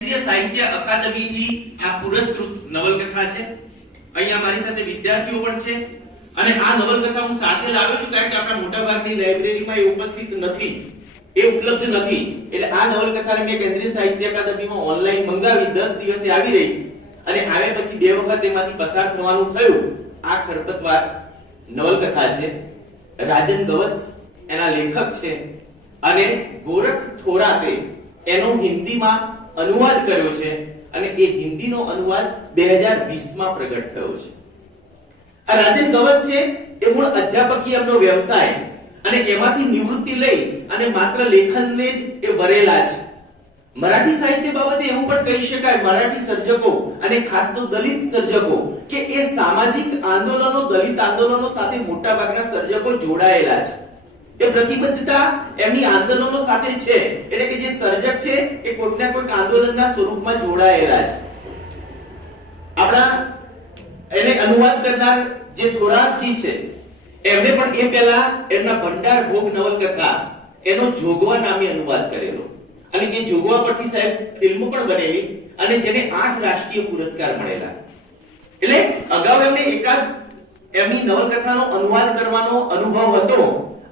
કેન્દ્રીય સાહિત્ય અકાદમીથી આ પુરસ્કૃત નવલકથા છે। અહીંયા મારી સાથે વિદ્યાર્થીઓ પણ છે અને આ નવલકથા હું સાથે લાવ્યો છું કારણ કે આપણા મોટાભાગની લાઇબ્રેરીમાં એ ઉપસ્થિત નથી, એ ઉપલબ્ધ નથી। એટલે આ નવલકથાને મેં કેન્દ્રીય સાહિત્ય અકાદમીમાં ઓનલાઈન મંગાવી 10 દિવસે આવી રહી અને આવે પછી બે વખત એમાંથી પસાર થવાનું થયું। આ ખરપતવાર નવલકથા છે, રાજન ગવસ એના લેખક છે અને ગોરખ થોરાતે એનો હિન્દીમાં अनुवाद કર્યો છે અને એ હિન્દીનો અનુવાદ 2020 માં પ્રગટ થયો છે। આ રાજન ગવસ છે એ મૂળ અધ્યાપકીય એમનો વ્યવસાય અને એમાંથી નિવૃત્તિ લઈ અને માત્ર લેખનને જ એ વરેલા છે। મરાઠી સાહિત્ય બાબતે એવું પણ કહી શકાય મરાઠી સર્જકો અને ખાસ તો દલિત સર્જકો કે એ સામાજિક આંદોલનો દલિત આંદોલનો સાથે મોટાભાગના સર્જકો જોડાયેલા છે। એ પ્રતિબદ્ધતા એમની આંદોલનો સાથે છે, એટલે કે જે સર્જક છે એ કોઈકના કોઈક આંદોલનના સ્વરૂપમાં જોડાયેલા છે। આપણા એને અનુવાદ કરનાર જે થોરાતજી છે એમને પણ એ પહેલા એમના ભંડાર ભોગ નવલકથા એનો જોગવા નામે અનુવાદ કરેલો અને એ જોગવા પરથી સાહેબ ફિલ્મ પણ બનેલી અને જેને 8 રાષ્ટ્રીય પુરસ્કાર મળેલા। એટલે અગાઉ એમને એકાદ એમની નવલકથાનો અનુવાદ કરવાનો અનુભવ હતો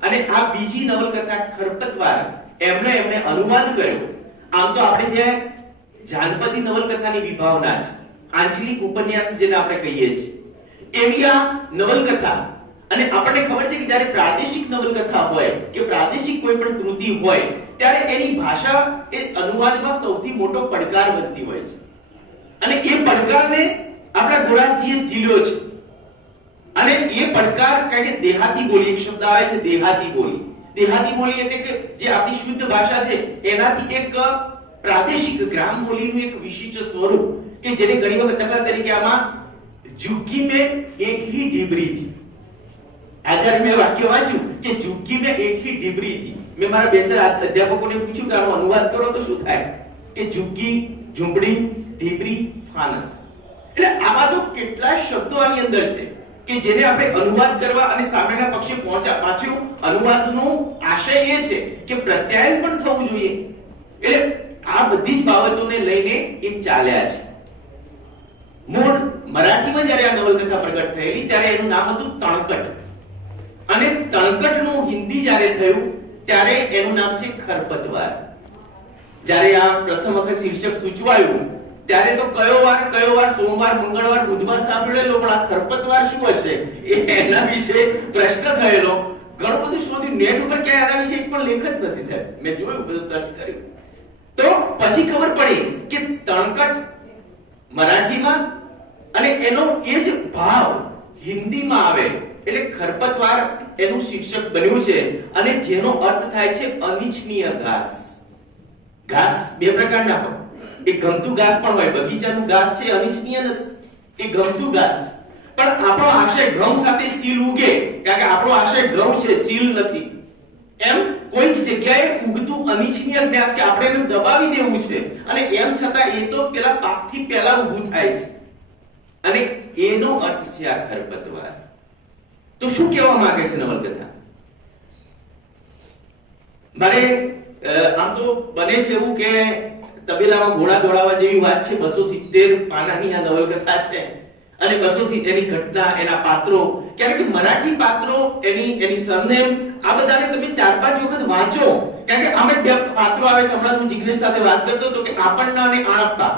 અને આ બીજી નવલકથા ખરપતવાર એમને અનુવાદ કર્યો। આમ તો આપણે જે જાનપદી નવલકથાની વિભાવના છે, આંચલિક ઉપન્યાસ જેને આપણે કહીએ છીએ, એવી આ નવલકથા અને આપણને ખબર છે કે જ્યારે પ્રાદેશિક નવલકથા હોય કે પ્રાદેશિક કોઈ પણ કૃતિ હોય ત્યારે એની ભાષા એ અનુવાદમાં સૌથી મોટો પડકાર બનતી હોય છે અને એ પડકારને આપણા ગોરાજીએ ઝીલ્યો છે। અને એ પડકાર કારણ કે દેહાતી બોલી એક શબ્દ આવે છે, દેહાતી બોલી એટલે કે જે આપણી શુદ્ધ ભાષા છે એનાથી એક પ્રાદેશિક ગ્રામ બોલીનું એક વિશિષ્ટ સ્વરૂપ કે જેને ઘણી વખત દાખલા તરીકે આમાં ઝુગ્ગી में एक ही ढिबरी थी। આધાર મેં વાક્ય વાંચ્યું કે ઝુગ્ગી में एक ही ढिबरी थी। મેં મારા બેચર અધ્યાપકોને પૂછ્યું કે આનો અનુવાદ કરો તો શું થાય કે ઝુગ્ગી, ઝૂંપડી, ઢીબરી, ફાનસ। એટલે આવા તો કેટલા શબ્દો આની અંદર છે કે જેને આપણે અનુવાદ કરવા અને સામેના પક્ષે પાછું અનુવાદનો આશય એ છે કે પ્રત્યાયન પણ થવું જોઈએ। એટલે આ બધી જ બાબતોને લઈને એ ચાલ્યા છે। મૂળ મરાઠીમાં જ્યારે આ નવલકથા પ્રગટ થયેલી ત્યારે એનું નામ હતું તણકટ અને તણકટનું હિન્દી જ્યારે થયું ત્યારે એનું નામ છે ખરપતવાર। જ્યારે આ પ્રથમ વખત શીર્ષક સૂચવાયું ત્યારે તો કયો વાર સોમવાર, મંગળવાર, બુધવાર સાંભળેલો પણ આ ખરપતવાર શું હશે એના વિશે પ્રશ્ન થયેલો। ઘણું બધું શોધ્યું, નેટ ઉપર ક્યાંય આના વિશે એક પણ લેખ જ નથી સાહેબ, મેં જોયું, બધું સર્ચ કર્યું તો પછી ખબર પડી કે તણકટ મરાઠીમાં અને એનો એ જ ભાવ હિન્દીમાં આવે એટલે ખરપતવાર એનું શીર્ષક બન્યું છે અને જેનો અર્થ થાય છે અનિચ્છનીય ઘાસ। ઘાસ બે પ્રકારના હોય, એક ગમતું ઘાસ પણ હોય, બગીચાનું ઘાસ છે અનિચ્છનીય નથી, એ ગમતું ઘાસ। પણ આપણો આશય ઘઉં સાથે ચીલ ઉગે કારણ કે આપણો આશય ઘઉં છે, ચીલ નથી। એમ કોઈક જગ્યાએ ઉગતું અનિચ્છનીય ઘાસ કે આપણે એને દબાવી દેવું છે અને એમ છતાં એ તો પેલા પાકથી પહેલા ઊભું થાય છે અને એનો અર્થ છે આ ખરપતવાર। તો શું કહેવા માંગે છે નવલકથા? મારે આમ તો બને છે એવું કે તબેલામાં ઘોડા દોડાવવા જેવી વાત છે। 270 પાનાની આ નવલકથા છે અને 270 એની ઘટના, એના પાત્રો, કારણ કે મરાઠી પાત્રો, એની સરનેમ આ બધાને તમે 4-5 વખત વાંચો કારણ કે આમાં બે પાત્રો આવે છે। હમણાં હું જિગ્નેશ સાથે વાત કરતો હતો કે આપણના અને આણપ્પા।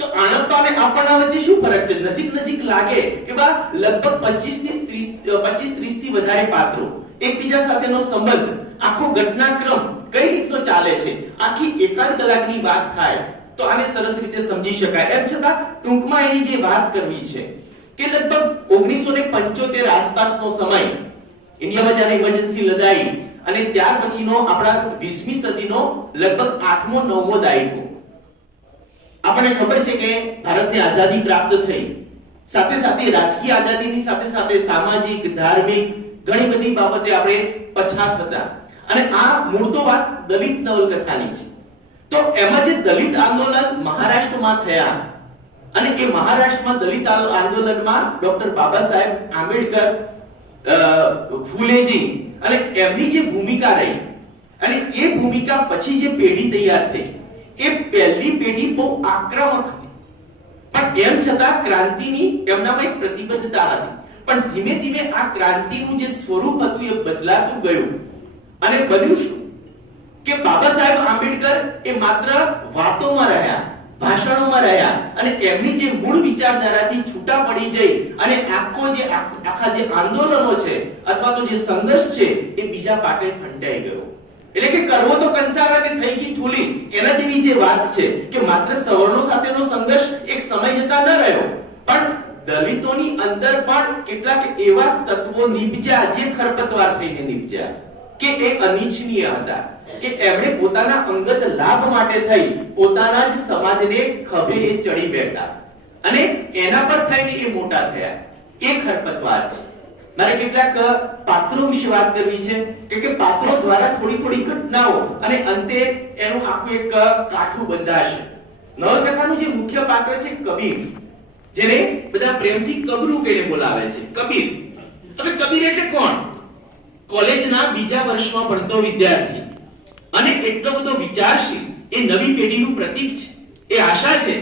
તો આણપ્પા અને આપણના વચ્ચે શું ફરક છે? નજીક લાગે કે બા લગભગ 25-30 થી વધારે પાત્રો, એકબીજા સાથેનો સંબંધ, આખો ઘટનાક્રમ કઈ રીતનો ચાલે છે, આખી એકાદ કલાકની વાત થાય તો આને સરસ રીતે સમજી શકાય। એમ છતાં ટૂંકમાં એની જે વાત કરવી છે કે લગભગ 1975 આસપાસનો સમય, ઇન્ડિયામાં જ્યારે ઇમરજન્સી લદાઈ અને ત્યાર પછીનો આપણા 20મી સદીનો લગભગ 8મો 9મો દાયકો। આપણને ખબર છે કે ભારતને આઝાદી પ્રાપ્ત થઈ, સાથે સાથે રાજકીય આઝાદીની સાથે સાથે સામાજિક, ધાર્મિક ઘણી બધી બાબતે આપણે પછાત હતા અને આ મૂળ તો વાત દલિત નવલકથાની છે। તો એમાં જે દલિત આંદોલન મહારાષ્ટ્રમાં થયા અને એ મહારાષ્ટ્રમાં દલિત આંદોલનમાં ડોક્ટર બાબા સાહેબ આંબેડકર, ફૂલેજી અને એમની જે ભૂમિકા રહી અને એ ભૂમિકા પછી જે પેઢી તૈયાર થઈ એ પહેલી પેઢી બહુ આક્રમક હતી, પણ એમ છતાં ક્રાંતિની એમનામાં એક પ્રતિબદ્ધતા હતી. પણ ધીમે ધીમે આ ક્રાંતિનું જે સ્વરૂપ હતું એ બદલાતું ગયું અને બન્યું શું કે બાબા સાહેબ આંબેડકર એ માત્ર વાતોમાં રહ્યા, ભાષણોમાં રહ્યા અને એમની જે મૂળ વિચારધારાથી છૂટા પડી જઈ અને આખા જે આંદોલનો છે અથવા તો જે સંઘર્ષ છે એ બીજા પાટે ફંટાઈ ગયો. એટલે કે કરવો તો કંસાર અને થઈ ગઈ થૂલી, એના જેવી જે વાત છે કે માત્ર સવર્ણો સાથેનો સંઘર્ષ એક સમય જતા ન રહ્યો, પણ દલિતોની અંદર પણ કેટલાક એવા તત્વો નીપજ્યા જે ખરપતવાર થઈને નીપજ્યા કે એ અનિચ્છનીય હતા, કે એમણે પોતાના અંગત લાભ માટે થઈ પોતાના જ સમાજને ખભે એ ચડી બેઠા અને એના પર થઈને એ મોટા થયા. એ ખરપતવાર છે. મારે કેટલાક પાત્રો વિશે વાત કરવી છે કે પાત્રો દ્વારા થોડી થોડી ઘટનાઓ અને અંતે એનું આખું એક કાઠું બંધાશે. નવલકથાનું જે મુખ્ય પાત્ર છે કબીર, જેને બધા પ્રેમથી કબરૂ કહીને બોલાવે છે. કબીર. હવે કબીર એટલે કોણ? કોલેજના બીજા વર્ષમાં ભણતો વિદ્યાર્થી અને એટલો બધો વિચારશીલ, એ નવી પેઢીનું પ્રતીક છે. એ આશા છે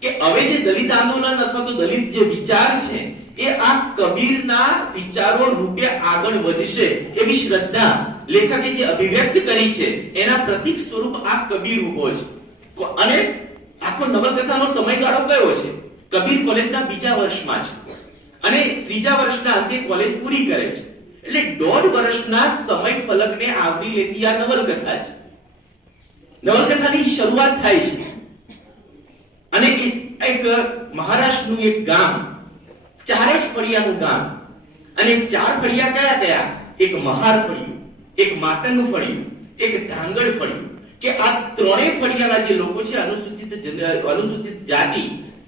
કે હવે જે દલિત આંદોલન અથવા તો દલિત જે વિચાર છે એ આ કબીરના વિચારો રૂપે આગળ વધશે એવી શ્રદ્ધા લેખકે જે અભિવ્યક્ત કરી છે એના પ્રતીક સ્વરૂપ આ કબીર ઉભો છે. અને આખો નવલકથાનો સમયગાળો કયો છે? કબીર કોલેજના બીજા વર્ષમાં છે અને ત્રીજા વર્ષના અંતે કોલેજ પૂરી કરે છે. એટલે 1.5 વર્ષના સમય ફલકને આવરી લેતી આ નવલકથા છે. નવલકથાની શરૂઆત થાય છે અને એક મહારાષ્ટ્રનું એક ગામ, 4 જ ફળિયાનું ગામ, અને 4 ફળિયા કયા કયા? એક મહાર ફળિયું, એક માતરનું ફળિયું, એક ધાંગડ ફળિયું, કે આ ત્રણેય ફળિયાના જે લોકો છે અનુસૂચિત જાતિ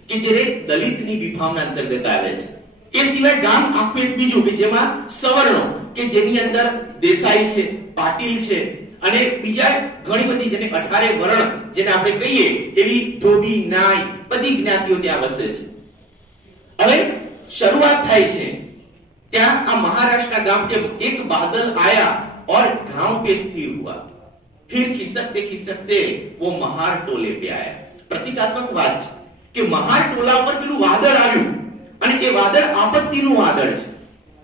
કે જેને દલિતની વિભાવના અંતર્ગત આવે છે. એ સિવાય ગામ આખું એક બીજું કે જેમાં સવર્ણો કે જેની અંદર દેસાઈ છે, પાટીલ છે અને બીજા ઘણી બધી જેને 18 વર્ણ જેને આપણે કહીએ એવી ધોબી, નાય બધી જ્ઞાતિઓ ત્યાં વસે છે. હવે શરૂઆત થાય છે ત્યાં આ મહારાષ્ટ્રના ગામ કે એક બાદલ આયા और गांव पे स्थिर हुआ, फिर खिसकते खिसकते वो महार टोले पे आया. પ્રતિકાત્મક વાત છે કે મહાર ટોલા ઉપર પેલું વાદળ આવ્યું અને એ વાદળ આપત્તિનું વાદળ છે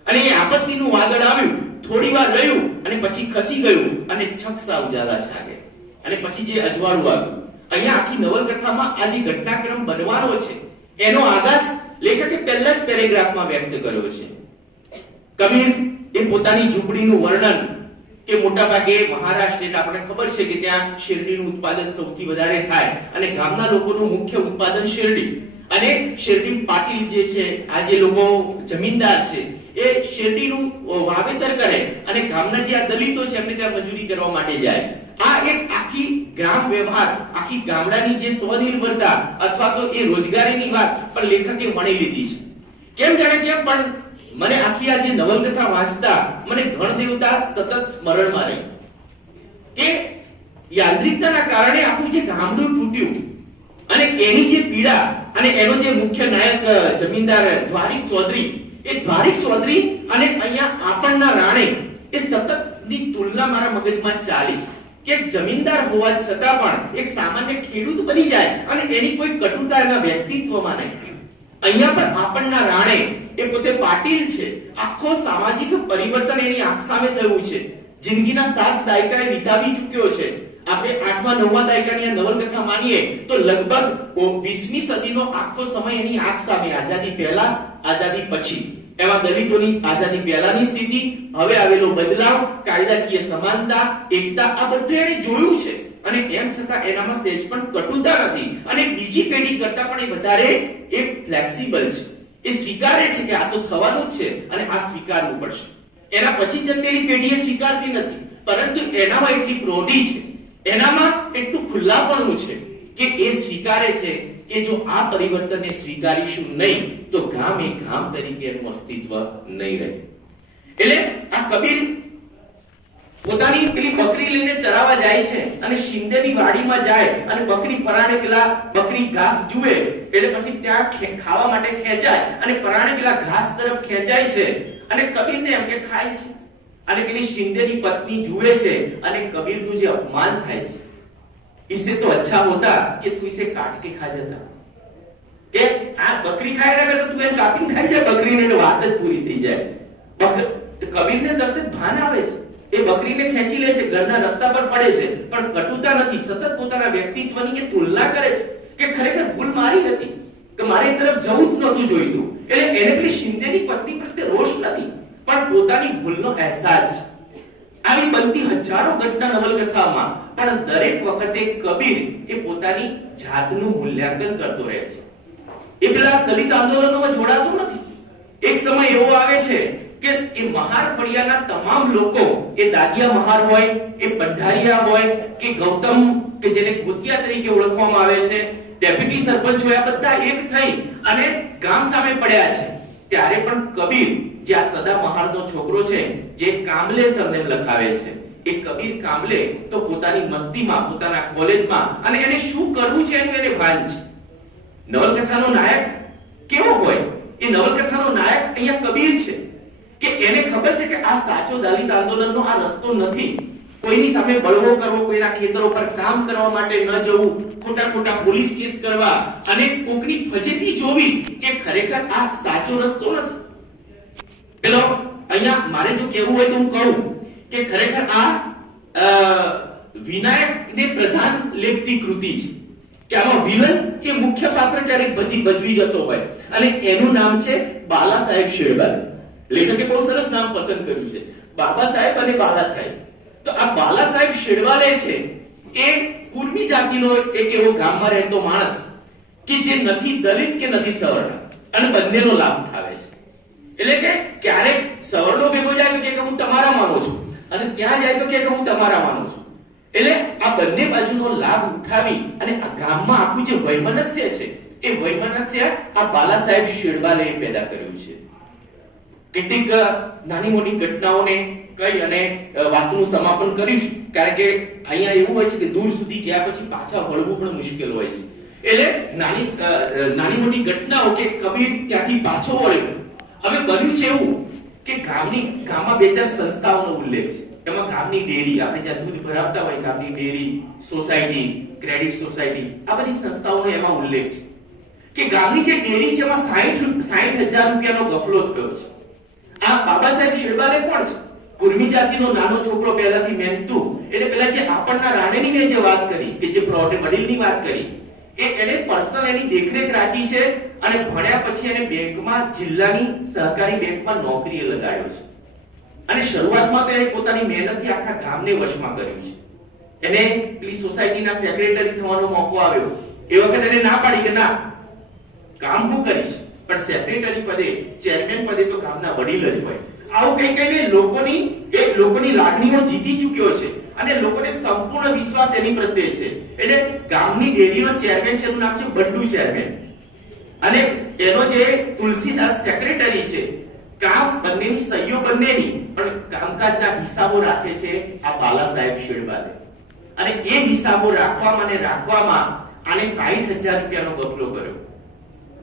અને એ આપત્તિનું વાદળ આવ્યું, થોડી વાર રહ્યું અને પછી ખસી ગયું અને છકસા ઉજાલા છાગે અને પછી જે અજવાળું આવ્યું. અહીંયા આખી નવલકથામાં આ જે ઘટનાક્રમ બનવાનો છે એનો આગાસ લેખકે પહેલા જ પેરેગ્રાફમાં વ્યક્ત કર્યો છે. કબીર એ પોતાની ઝૂંપડીનું વર્ણન કે મોટા ભાગે મહારાષ્ટ્ર એટલે આપણને ખબર છે કે ત્યાં શેરડીનું ઉત્પાદન સૌથી વધારે થાય અને ગામના લોકોનું મુખ્ય ઉત્પાદન શેરડી, અને શેરડી પાટીલ જે છે આ જે લોકો જમીનદાર છે એ શેરડીનું વાવેતર કરે અને ગામના જે આ દલિતો છે એમને ત્યાં મજૂરી કરવા માટે જાય. આ એક આખી ગ્રામ વ્યવહાર, આખી ગામડાની જે સ્વનિર્ભરતા અથવા તો એ રોજગારીની વાત પણ લેખકે વણી લીધી છે. કેમ જાણે કેમ પણ મને આખી આ જે નવલકથા વાંચતા મને ગણદેવતા સતત સ્મરણમાં રહી કે યાંત્રિકતાના કારણે આખું જે ગામડું તૂટ્યું અને એની જે પીડા અને એનો જે મુખ્ય નાયક જમીનદાર દ્વારિક ચૌધરી, એ દ્વારિક ચૌધરી અને અહીંયા આપણના રાણે એ સતતની તુલના મારા મગજમાં ચાલી કે એક જમીનદાર હોવા છતાં પણ એક સામાન્ય ખેડૂત બની જાય અને એની કોઈ કટુતા એના વ્યક્તિત્વમાં નહીં. અહીંયા પણ આપણના રાણે એ પોતે પાટીલ છે, આખો સામાજિક પરિવર્તન એની આંખ સામે થયું છે. જિંદગીના 7 દાયકાએ વિતાવી ચૂક્યો છે. આપણે 8મા 9મા દાયકાની આ નવલકથા માનીએ તો લગભગ 20મી સદીનો આખો સમય એની આંખ સામે, આઝાદી પહેલા, આઝાદી પછી, એવા દલિતોની આઝાદી પહેલાની સ્થિતિ, હવે આવેલો બદલાવ, કાયદાકીય સમાનતા, એકતા, આ બધું એને જોયું છે અને એમ છતાં એનામાં સહેજ પણ કટુતા નથી અને બીજી પેઢી કરતા પણ એ વધારે એ ફ્લેક્સિબલ છે. એ સ્વીકારે છે કે આ તો થવાનું જ છે અને આ સ્વીકારવું પડશે. એના પછી જન્મેલી પેઢી એ સ્વીકારતી નથી, પરંતુ એનામાં એટલી પ્રૌઢી છે, એનામાં એટલું ખુલ્લાપણું છે કે એ સ્વીકારે છે કે જો આ પરિવર્તનને સ્વીકારીશું નહીં તો ગામ એ ગામ તરીકે એનું અસ્તિત્વ નહીં રહે. એટલે આ કબીર પોતાની પેલી બકરી લઈને ચરાવવા જાય છે અને શિંદેની વાડીમાં જાય અને બકરી પરાણે પેલા બકરી ઘાસ જુએ એટલે પછી ત્યાં ખાવા માટે ખેંચાય અને પરાણે પેલા ઘાસ તરફ ખેંચાય છે અને કબીરને એમ કે ખાય છે અને પેલી શિંદેની પત્ની જુએ છે અને કબીરનું જે અપમાન થાય છે इससे तो अच्छा होता कि तू इसे काट के खा जाता, કે આ બકરી ખાય ના કરે તું એને કાપીને ખાઈ જાય બકરીને તો વાત જ પૂરી થઈ જાય। કબીરને તરત જ ભાન આવે છે, એ બકરીને ખેંચી લે છે, ઘરના રસ્તા પર પડે છે, પણ કટુતા નથી, સતત પોતાના વ્યક્તિત્વની એ તુલના કરે છે કે ખરેખર ભૂલ મારી હતી કે મારે એ તરફ જવું જ નહોતું જોઈતું। એટલે એને પેલી શિંદેની પત્ની પ્રત્યે રોષ નથી પણ પોતાની ભૂલનો અહેસાસ છે। આવી બનતી હજારો ઘટના નવલકથામાં, પણ દરેક વખતે કબીર એ પોતાની જાતનું મૂલ્યાંકન કરતો રહે છે। એ પેલા દલિત આંદોલનોમાં જોડાતો નથી। એક સમય એવો આવે છે કે એ મહાર ફળિયાના તમામ લોકો, એ દાદિયા મહાર હોય, એ પંઢારિયા હોય કે ગૌતમ કે જેને ગોતિયા તરીકે ઓળખવામાં આવે છે, ડેપ્યુટી સરપંચ હોય, આ બધા એક થઈ અને ગામ સામે પડ્યા છે। ત્યારે પણ કબીર જે આ સદા મહારનો છોકરો છે, જે કામલે સરનેમ લખાવે છે, એ કબીર કામલે તો પોતાની મસ્તીમાં, પોતાના કોલેજમાં, અને એને શું કરવું છે એનું એને ભાન છે। નવલકથાનો નાયક કેવો હોય? એ નવલકથાનો નાયક અહીંયા કબીર છે કે એને ખબર છે કે આ સાચો દલિત આંદોલનનો આ રસ્તો નથી। કોઈની સામે બળવો કરવો, કોઈના ખેતરો પર કામ કરવા માટે ન જવું, ખોટા ખોટા પોલીસ કેસ કરવા અને કોકની ફજેતી જોવી, કે ખરેખર આ સાચો રસ્તો નથી। પેલો અહીંયા મારે જો કહેવું હોય તો હું કહું કે ખરેખર આ વિનાયકને પ્રધાન લેખતી કૃતિ છે કે આમાં વિલન કે મુખ્ય પાત્ર ક્યારેક ભજવી જતો હોય, અને એનું નામ છે બાલા સાહેબ શેરબાલ। લેખકે બહુ સરસ નામ પસંદ કર્યું છે, બાબા સાહેબ અને બાલા સાહેબ। તો આ બાલા સાહેબ શેરવાલે છે એ કુર્મી જાતિનો એક એવો ગામમાં રહેતો માણસ કે જે નથી દલિત કે નથી સવર્ણ, અને બંનેનો લાભ ઉઠાવે છે। એટલે કે ક્યારેક સવર્ણો ભેગો જાય તો કે હું તમારા માનું છું, અને ત્યાં જાય તો કે હું તમારા માનું છું। એટલે આ બંને બાજુનો લાભ ઉઠાવી અને આ ગામમાં આખું જે વૈમનસ્ય છે, એ વૈમનસ્ય આ બાલા સાહેબ શેરવાલે પેદા કર્યું છે। કેટલીક નાની મોટી ઘટનાઓને કહી અને વાતનું સમાપન કરીશ, કારણ કે અહીંયા એવું હોય છે કે દૂર સુધી ગયા પછી પાછા વળવું પણ મુશ્કેલ હોય છે। એટલે નાની મોટી ઘટનાઓ કે કબીર ત્યાંથી પાછો વળ્યો। હવે બન્યું છે એવું કે ગામમાં બે ચાર સંસ્થાઓનો ઉલ્લેખ છે। એમાં ગામની ડેરી, આપણે જ્યાં દૂધ ભરાવતા હોય, ગામની ડેરી, સોસાયટી, ક્રેડિટ સોસાયટી, આ બધી સંસ્થાઓનો એમાં ઉલ્લેખ છે કે ગામની જે ડેરી છે એમાં 60,000 રૂપિયાનો ગફલો થયો છે। આ બાબા સાહેબ શેરવાલે કોણ છે? કુર્મી જાતિનો નાનો છોકરો, પહેલાથી મહેનતુ, એટલે પેલા જે આપણના રાણેની મેં જે વાત કરી કે જે વડીલની વાત કરી, એને પર્સનલ એની દેખરેખ રાખી છે, અને ભણ્યા પછી એને બેંકમાં, જિલ્લાની સહકારી બેંકમાં નોકરીએ લગાડ્યો છે। અને શરૂઆતમાં તો એને પોતાની મહેનતથી આખા ગામને વશમાં કર્યું છે। એને પેલી સોસાયટીના સેક્રેટરી થવાનો મોકો આવ્યો, એ વખતે એને ના પાડી કે ના, કામ હું કરીશ, પણ સેક્રેટરી પદે, ચેરમેન પદે તો ગામના વડીલ જ હોય। આવું કઈ કઈને લોકોની લાગણીઓ જીતી ચૂક્યો છે, અને લોકોને સંપૂર્ણ વિશ્વાસ એની પ્રત્યે છે। એટલે ગામની ડેરીનો ચેરમેન છે, એનું નામ છે બંડુ ચેરમેન, અને એનો જે તુલસીદાસ સેક્રેટરી છે, કામ બંનેની સહીઓ બંનેની, પણ કામકાજના હિસાબો રાખે છે આ બાલા સાહેબ શેરવાલે। અને એ હિસાબો રાખવામાં આને 60,000 રૂપિયાનો ગફલો કર્યો।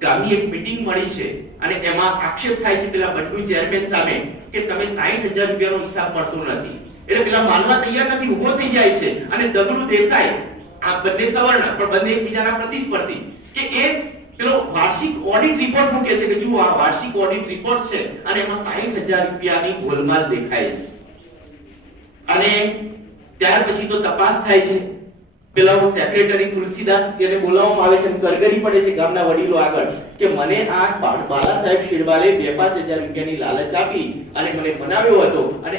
ગામની એક મીટિંગ મળી છે, અને એમાં આક્ષેપ થાય છે પેલા બંડુ ચેરમેન સામે કે તમે 60,000 રૂપિયાનો હિસાબ મળતો નથી। એટલે પેલા માનવા તૈયાર નથી, ઉભો થઈ જાય છે, અને દગડુ દેસાઈ, આ બંને સવર્ણ પણ બંને એકબીજાના પ્રતિસ્પર્ધી, કે એ પેલો વાર્ષિક ઓડિટ રિપોર્ટ મૂકે છે કે જુઓ આ વાર્ષિક ઓડિટ રિપોર્ટ છે, અને એમાં 60,000 રૂપિયાની ગોલમાલ દેખાય છે। અને ત્યાર પછી તો તપાસ થાય છે, પેલા સેક્રેટરી તુલસીદાસ એને બોલાવવામાં આવે છે, અને કરગરી પડે છે ગામના વડીલો આગળ કે મને આ બાલા સાહેબ શેરવાલે 2-5 હજાર રૂપિયાની લાલચ આપી અને મને બનાવ્યો હતો, અને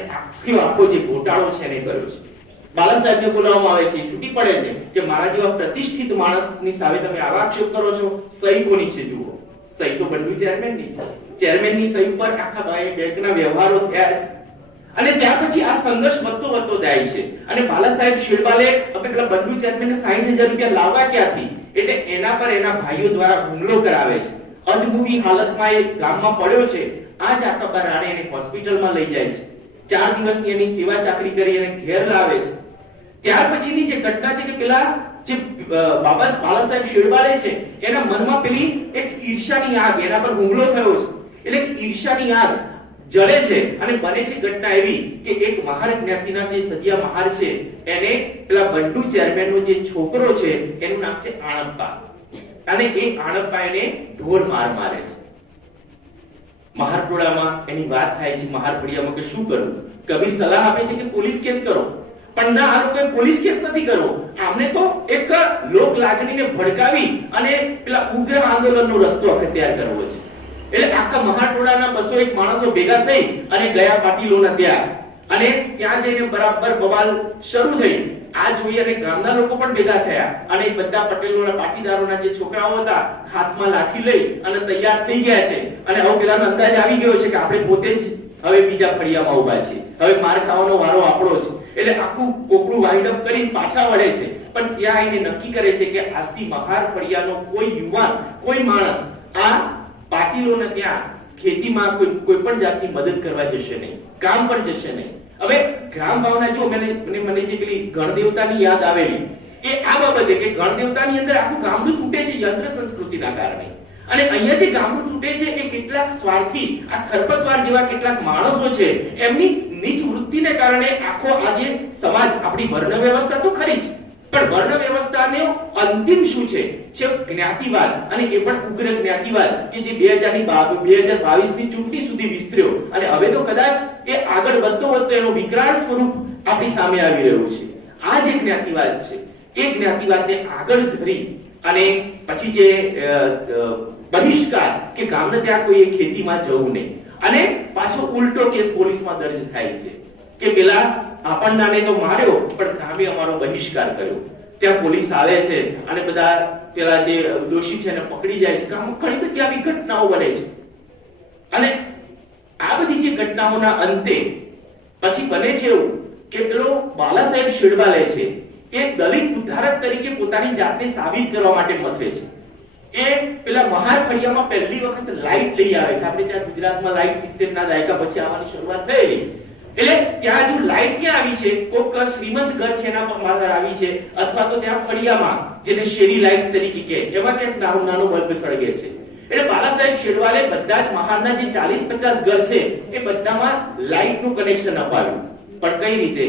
આખો જે ઘોટાળો છે એને કર્યો છે। બાલા સાહેબને બોલાવવામાં આવે છે, છૂટી પડે છે કે મારા જેવા પ્રતિષ્ઠિત માણસની સામે તમે આવા આક્ષેપ કરો છો, સહી કોની છે જુઓ? સહી તો બંડુ ચેરમેનની છે। ચેરમેનની સહી ઉપર આખા બેંકના વ્યવહારો થયા છે। અને ત્યાર પછી આ સંઘર્ષ વધતો જાય છે, અને બાલા સાહેબ શેરવાલે પેલા બંડુ ચેરમેનને 60,000 રૂપિયા લાવવા ક્યાંથી? એટલે એના પર એના ભાઈઓ દ્વારા હુમલો કરાવે છે। અધમૂવી હાલતમાં એ ગામમાં પડ્યો છે। આ જ આકાબા રાણે એને હોસ્પિટલમાં લઈ જાય છે, 4 દિવસની એની સેવા ચાકરી કરી એને ઘેર લાવે છે। ત્યાર પછીની જે ઘટના છે કે પેલા જે બાલા સાહેબ શેરવાલે છે, એના મનમાં પેલી એક ઈર્ષ્યાની આગ, એના પર હુમલો થયો છે। એટલે ઈર્ષ્યાની આગ જડે છે અને બને છે ઘટના એવી કે એક મહાર જ્ઞાતિના જે સદિયા મહાર છે એને પેલા બંટુ ચેરમેનનો જે છોકરો છે એનું નામ છે આણપ્પા, અને એ આણપ્પા એને ઢોર માર મારે છે. મહાર ટોળામાં એની વાત થાય છે મહાર ફળિયામાં કે શું કરવું. કબીર સલાહ આપે છે કે પોલીસ કેસ કરો, પણ ના, આ લોકોએ પોલીસ કેસ નથી કરવો. આમને તો એક લોક લાગણીને ભડકાવી અને પેલા ઉગ્ર આંદોલનનો રસ્તો અખત્યાર કરવો છે. એટલે આખા મહાટોળાના 201 માણસો ભેગા થઈ અને ગયા પાટીલોના ત્યાં, અને ત્યાં જઈને બરાબર બવાલ શરૂ થઈ. આ જોઈ અને ગામના લોકો પણ ભેગા થયા અને બધા પટેલોના પાટીદારોના જે છોકરાઓ હતા હાથમાં લાઠી લઈ અને તૈયાર થઈ ગયા છે. અને હવે પેલાનો અંદાજ આવી ગયો છે કે આપણે પોતે જ હવે બીજા ફળિયામાં ઊભા છે, હવે માર ખાવાનો વારો આપણો છે. એટલે આખું કોકડું વાઇન્ડ અપ કરીને પાછા વળે છે. પણ ત્યાં એને નક્કી કરે છે કે આજથી મહાર ફળિયાનો કોઈ યુવાન, કોઈ માણસ આ પાટીલોને ત્યાં ખેતીમાં કોઈ પણ જાતની મદદ કરવા જશે નહીં, કામ પર જશે નહીં. હવે ગ્રામ ભાવના જો મને જે પેલી ગણદેવતાની યાદ આવેલી એ આ બાબતે કે ગણદેવતાની અંદર આખું ગામડું તૂટે છે યંત્ર સંસ્કૃતિના કારણે. અને અહીંયા જે ગામડું તૂટે છે એ કેટલાક સ્વાર્થી, આ ખરપતવાર જેવા કેટલાક માણસો છે એમની નીચ વૃત્તિને કારણે આખો આજે સમાજ, આપણી વર્ણ વ્યવસ્થા તો ખરી જ, પણ વર્ણ વ્યવસ્થાનો અંતિમ શું છે જ્ઞાતિવાદ, અને એ પણ ઉગ્ર જ્ઞાતિવાદ કે જે 2022 ની ચૂંટણી સુધી વિસ્તર્યો. અને હવે તો કદાચ એ આગળ વધતો એનો વિકરાળ સ્વરૂપ આપણી સામે આવી રહ્યું છે. આ જે જ્ઞાતિવાદ છે એ જ્ઞાતિવાદને આગળ ધરી અને પછી જે બહિષ્કાર કે ગામને ત્યાં કોઈ ખેતીમાં જવું નહીં, અને પાછો ઉલટો કેસ પોલીસમાં દર્જ થાય છે કે પેલા આપણને તો માર્યો પણ ગામે અમારો બહિષ્કાર કર્યો. ત્યાં પોલીસ આવે છે અને બધા પેલા જે દોષી છે એને પકડી જાય છે. ગામમાં ઘણી બધી આવી ઘટનાઓ બને છે. અને આ બધી જે ઘટનાઓના અંતે પછી બને છે એવું કે પેલો બાલા સાહેબ શેડવાલે છે એ દલિત ઉદ્ધારક તરીકે પોતાની જાતને સાબિત કરવા માટે મથે છે. એ પેલા મહાર ફળિયામાં પહેલી વખત લાઈટ લઈ આવે છે. આપણે ત્યાં ગુજરાતમાં લાઈટ 70 ના દાયકા પછી આવવાની શરૂઆત થયેલી. એટલે ત્યાં જો લાઈટ ક્યાં આવી છે, કોક શ્રીમંત ઘર છે એના પર માલર આવી છે, અથવા તો ત્યાં ફળિયામાં જેને શેરી લાઈટ તરીકે કહે એમાં ક્યાંક નાનો બલ્બ સળગે છે. એટલે બાલા સાહેબ શેડવાલે બધા જ મહારના જે 40-50 ઘર છે એ બધામાં લાઈટનું કનેક્શન અપાવ્યું. પણ કઈ રીતે?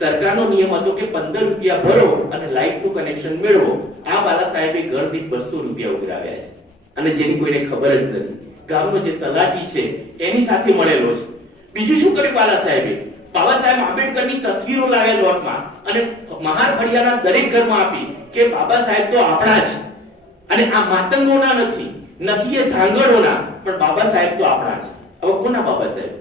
સરકારનો નિયમ હતો કે 15 રૂપિયા ભરો અને લાઈટનું કનેક્શન મેળવો. આ બાલા સાહેબે ઘર દીઠ 200 રૂપિયા ઉઘરાવ્યા છે, અને જેની કોઈને ખબર જ નથી. ગામનો જે તલાટી છે એની સાથે મળેલો છે. બીજું શું કર્યું બાલા સાહેબે? બાબા સાહેબ આંબેડકરની તસવીરો લાવ્યા લોટમાં અને મહાર ફળિયાના દરેક ઘરમાં આપી કે બાબા સાહેબ તો આપણા છે, અને આ માતંગોના નથી એ ધાંગડોના, પણ બાબા સાહેબ તો આપણા છે. હવે કોના બાબા સાહેબ?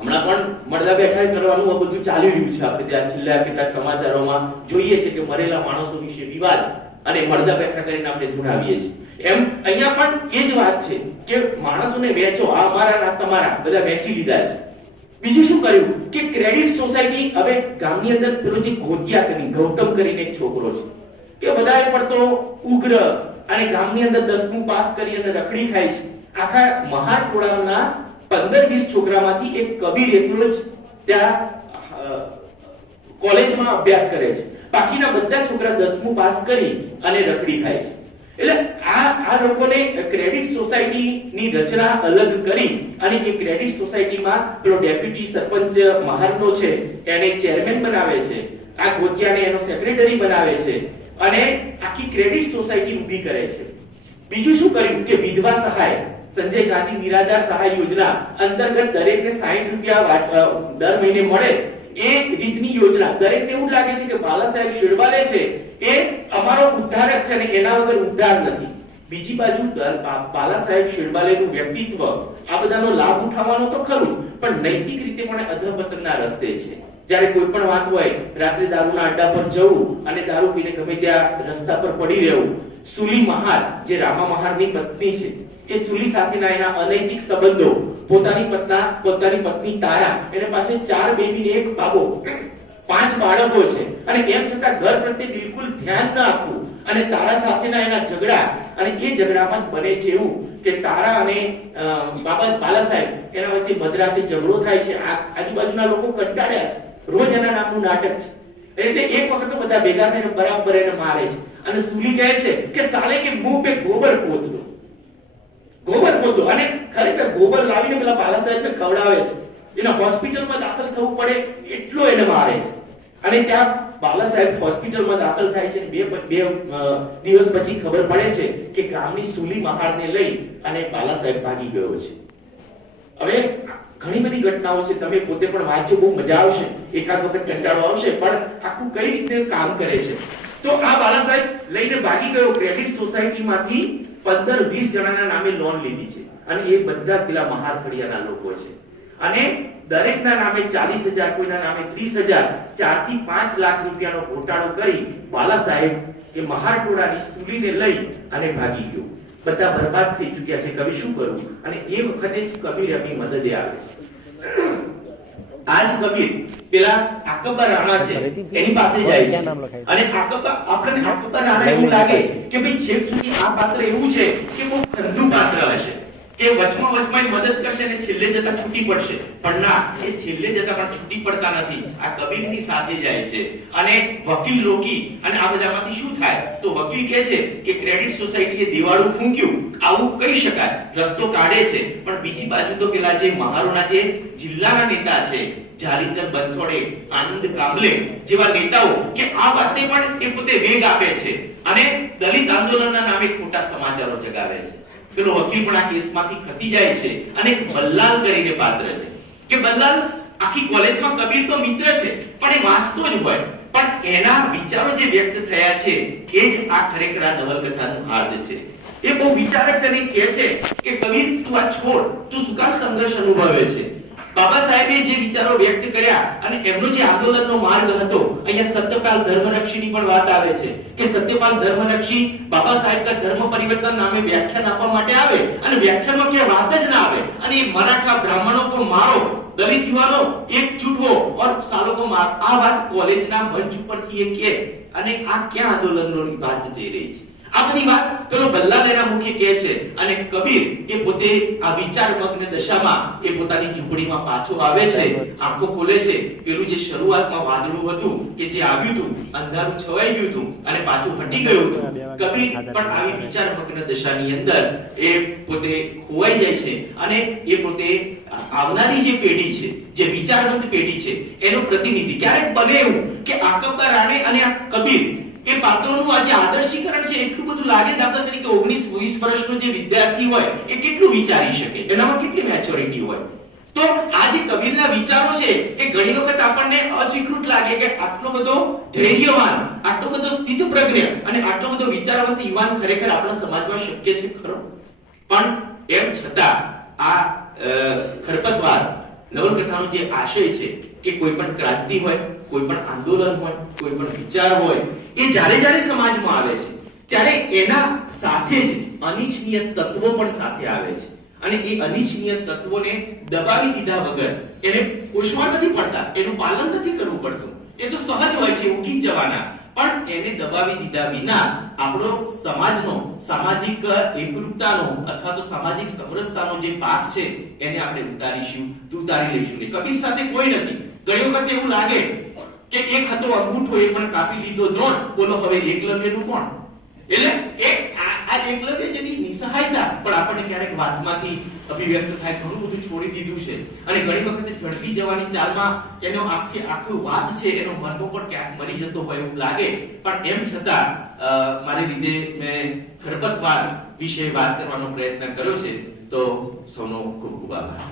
હમણાં પણ મળદા બેઠા કરવાનું આ બધું ચાલી રહ્યું છે. આપણે ત્યાં છેલ્લા કેટલાક સમાચારોમાં જોઈએ છે કે મરેલા માણસો વિશે વિવાદ અને મળદા બેઠા કરીને આપણે ધૂણાવીએ છીએ. એમ અહીંયા પણ એ જ વાત છે કે માણસોને વેચો, આ અમારા ના તમારા, બધા વેચી લીધા છે. બીજું શું કર્યું કે ક્રેડિટ સોસાયટી, હવે ગામની અંદર પેલો જે ગૌતમ કરીને એક છોકરો છે કે વધારે પડતો ઉગ્ર અને ગામની અંદર 10મું પાસ કરી અને રખડી ખાય છે. આખા મહાર ટોળાના 15-20 છોકરામાંથી એક કબીર એકલો જ ત્યાં કોલેજમાં અભ્યાસ કરે છે. બાકીના બધા છોકરા 10મું પાસ કરી અને રખડી ખાય છે. એટલે આ લોકોને ક્રેડિટ સોસાયટીની રચના અલગ કરી અને એ ક્રેડિટ સોસાયટીમાં પેલો ડેપ્યુટી સરપંચ મહારનો છે એને ચેરમેન બનાવે છે, આ ગોતિયાને એનો સેક્રેટરી બનાવે છે અને આખી ક્રેડિટ સોસાયટી ઊભી કરે છે. બીજું શું કર્યું કે વિધવા સહાય, સંજય ગાંધી નિરાધાર સહાય યોજના અંતર્ગત દરેકને 60 રૂપિયા દર મહિને મળે એ રીતની યોજના. દરેકને એવું લાગે છે કે બાલા સાહેબ શેડવાલે છે એ અમારો ઉદ્ધારક છે અને એના વગર ઉદ્ધાર નથી. બીજી બાજુ બાલા સાહેબ શેડવાલેનું વ્યક્તિત્વ આ બધાનો લાભ ઉઠાવવાનો તો ખરું, પણ નૈતિક રીતે પણ અધપતનના રસ્તે છે. જ્યારે કોઈ પણ વાત હોય, રાત્રે દારૂના અડ્ડા પર જવું અને દારૂ પીને ગમે ત્યાં રસ્તા પર પડી રહેવું. સુલી મહાર જે રામા મહારની પત્ની છે એ સુલી સાથેના એના અનૈતિક સંબંધો, પોતાની પત્ની તારા, એને પાસે 4 બેબી ને 1 બાબો, 5 બાળકો છે, અને એમ છતાં ઘર પ્રત્યે બિલકુલ ધ્યાન ન આપવું, અને તારા સાથેના એના ઝઘડા, અને એ ઝઘડામાં બને છે એવું કે તારા અને બાલા સાહેબ એના વચ્ચે મધરાતે ઝઘડો થાય છે. આજુબાજુના લોકો કંટાળ્યા છે, રોજ એના નામનું નાટક છે. એટલે એક વખત બધા ભેગા થઈને બરાબર એને મારે છે, અને સુલી કહે છે કે સાલે કે મુંહ પે ગોબર પોત દો. ગોબર પોતો, અને ખરેખર ગોબર લાવીને પેલા બાલા સાહેબને ખવડાવે છે, એના હોસ્પિટલમાં દાખલ થવું પડે એટલો એને મારે છે. અને ત્યાં બાલા સાહેબ હોસ્પિટલમાં દાખલ થાય છે. બે દિવસ પછી ખબર પડે છે કે ગામની સુલી મહારને લઈ અને બાલા સાહેબ ભાગી ગયો છે. હવે ઘણી બધી ઘટનાઓ છે, તમે પોતે પણ વાંચો, બહુ મજા આવશે, એકાદ વખત કંટાળો આવશે, પણ આખું કઈ રીતે કામ કરે છે. તો આ બાલા સાહેબ લઈને ભાગી ગયો. ક્રેડિટ સોસાયટીમાંથી 15-20 જણાના નામે લોન લીધી છે, અને એ બધા પેલા મહાર ફળિયાના લોકો છે, અને દરેકના નામે 40,000, કોઈના નામે 30,000, 4 થી 5 લાખ રૂપિયાનો ઘોટાળો કરી બાલા સાહેબ એ મહારટોળાની સુલીને લઈ અને ભાગી ગયો. બધા બરબાદ થઈ ચૂક્યા છે. કવિ શું કરું? અને એ વખતે જ કબીર એમની મદદે આવે છે. આજ કબીર પેલા આકબર રાણા છે એની પાસે જાય છે, અને આપણને આકબર રાણા એવું લાગે કે ભાઈ છેક સુધી આ પાત્ર એવું છે કે બહુ ખંધુ પાત્ર હશે, કે વચમાં મદદ કરશે અને છેલ્લે જતા છૂટી પડશે, પણ ના, એ છેલ્લે જતા પણ છૂટી પડતા નથી. આ કબીરની સાથે જાય છે, અને વકીલ રોકી, અને આ બધામાંથી શું થાય? તો વકીલ કહે છે કે ક્રેડિટ સોસાયટીએ દિવાળું ફૂંક્યું, આવું કહી શકાય, રસ્તો કાઢે છે. પણ બીજી બાજુ તો પેલા જે મહારોના જે જિલ્લાના નેતા છે, જાલિંદર બંથોડે, આનંદ કામલે જેવા નેતાઓ, કે આ વાતને પણ એ પોતે વેગ આપે છે, અને દલિત આંદોલનના નામે ખોટા સમાચારો જગાવે છે. પેલો વકીલ પણ આ કેસમાંથી ખસી જાય છે, અને બલ્લાલ કરીને પાત્ર છે, કે બલ્લાલ આખી કોલેજમાં કબીર તો મિત્ર છે, પણ એ વાંચતો જ હોય, પણ એના વિચારો જે વ્યક્ત થયા છે એ જ આ ખરેખર આ નવલકથાનું હાર્દ છે. એ બહુ વિચારક છે, કહે છે કે કબીર તું આ છોડ, તું શું કામ સંઘર્ષ અનુભવે છે? બાબા સાહેબે જે વિચારો વ્યક્ત કર્યા, અને એમનો જે આંદોલનનો માર્ગ હતો, અહીંયા સત્યપાલ ધર્મરક્ષીની પણ વાત આવે છે કે સત્યપાલ ધર્મરક્ષી બાબા સાહેબ કા ધર્મ પરિવર્તન નામે વ્યાખ્યાન આપવા માટે આવે, અને વ્યાખ્યાનમાં કે વાત જ ના આવે, અને મરાઠા બ્રાહ્મણો કો મારો, દલિત યુવાનો એકજૂટ હો और सालों को मार, આ વાત કોલેજના મંચ ઉપરથી એ કહે, અને આ ક્યાં આંદોલનનો વાત જઈ રહી છે? આ બધી વાત પેલો બલ્લાલ એના મુખે કહે છે, અને કબીર એ પોતે આ વિચારમગ્ન દશામાં એ પોતાની ઝૂંપડીમાં પાછો આવે છે, આંખો ખોલે છે. પેલું જે શરૂઆતમાં વાદળું હતું કે જે આવ્યું હતું, અંધારું છવાઈ ગયું હતું અને પાછું હટી ગયું હતું, કબીર પણ આવી વિચારમગ્ન દશાની અંદર એ પોતે ખોવાઈ જાય છે, અને એ પોતે આવનારી જે પેઢી છે, જે વિચારવંત પેઢી છે, એનો પ્રતિનિધિ. ક્યારેક બને એવું કે આકબર રાણે અને આ કબીર એ પાત્રોનું આ જે આદર્શીકરણ છે એટલું બધું લાગે. દાખલા તરીકે 19-20 વર્ષનો જે વિદ્યાર્થી હોય એ કેટલું વિચારી શકે, એનામાં કેટલી મેચ્યોરિટી હોય. તો આ જે કબીરના વિચારો છે એ ઘણી વખત આપણને અસ્વીકૃત લાગે કે આટલો બધો ધૈર્યવાન, આટલો બધો સ્થિતપ્રજ્ઞ અને આટલો બધો વિચારવંત યુવાન ખરેખર આપણા સમાજમાં શક્ય છે ખરો? પણ એમ છતાં આ ખરપતવાર નવલકથાનો જે આશય છે કે કોઈ પણ ક્રાંતિ હોય, કોઈ પણ આંદોલન હોય, કોઈ પણ વિચાર હોય, એ જ્યારે સમાજમાં આવે છે ત્યારે એના સાથે જ અનિચ્છનીય તત્વો પણ સાથે આવે છે, અને એ અનિચ્છનીય તત્વોને દબાવી દીધા વગર એને પોષવા નથી પડતા, એનું પાલન નથી કરવું પડતું. એ તો સહજ હોય છે, ઉગી જવાના, પણ એને દબાવી દીધા વિના આપણો સમાજનો સામાજિક એકરૂપતાનો અથવા તો સામાજિક સમરસતાનો જે પાક છે એને આપણે ઉતારી લઈશું. કબીર સાથે કોઈ નથી. ઘણી વખત એવું લાગે કે એક હતો અંગૂઠો, એ પણ કાપી લીધો દ્રોણ, બોલો હવે એકલવ્યનું કોણ? એટલે આ એકલવ્ય જેની નિસહાયતા પણ આપણને ક્યારેક વાતમાંથી અભિવ્યક્ત થાય, ઘણું બધું છોડી દીધું છે, અને ઘણી વખતે ઝડપી જવાની ચાલમાં એનો આખી વાત છે એનો મર્મ પણ ક્યાંક મરી જતો હોય એવું લાગે. પણ એમ છતાં મારી રીતે મેં ખરપતવાર વિશે વાત કરવાનો પ્રયત્ન કર્યો છે. તો સૌનો ખૂબ ખૂબ આભાર.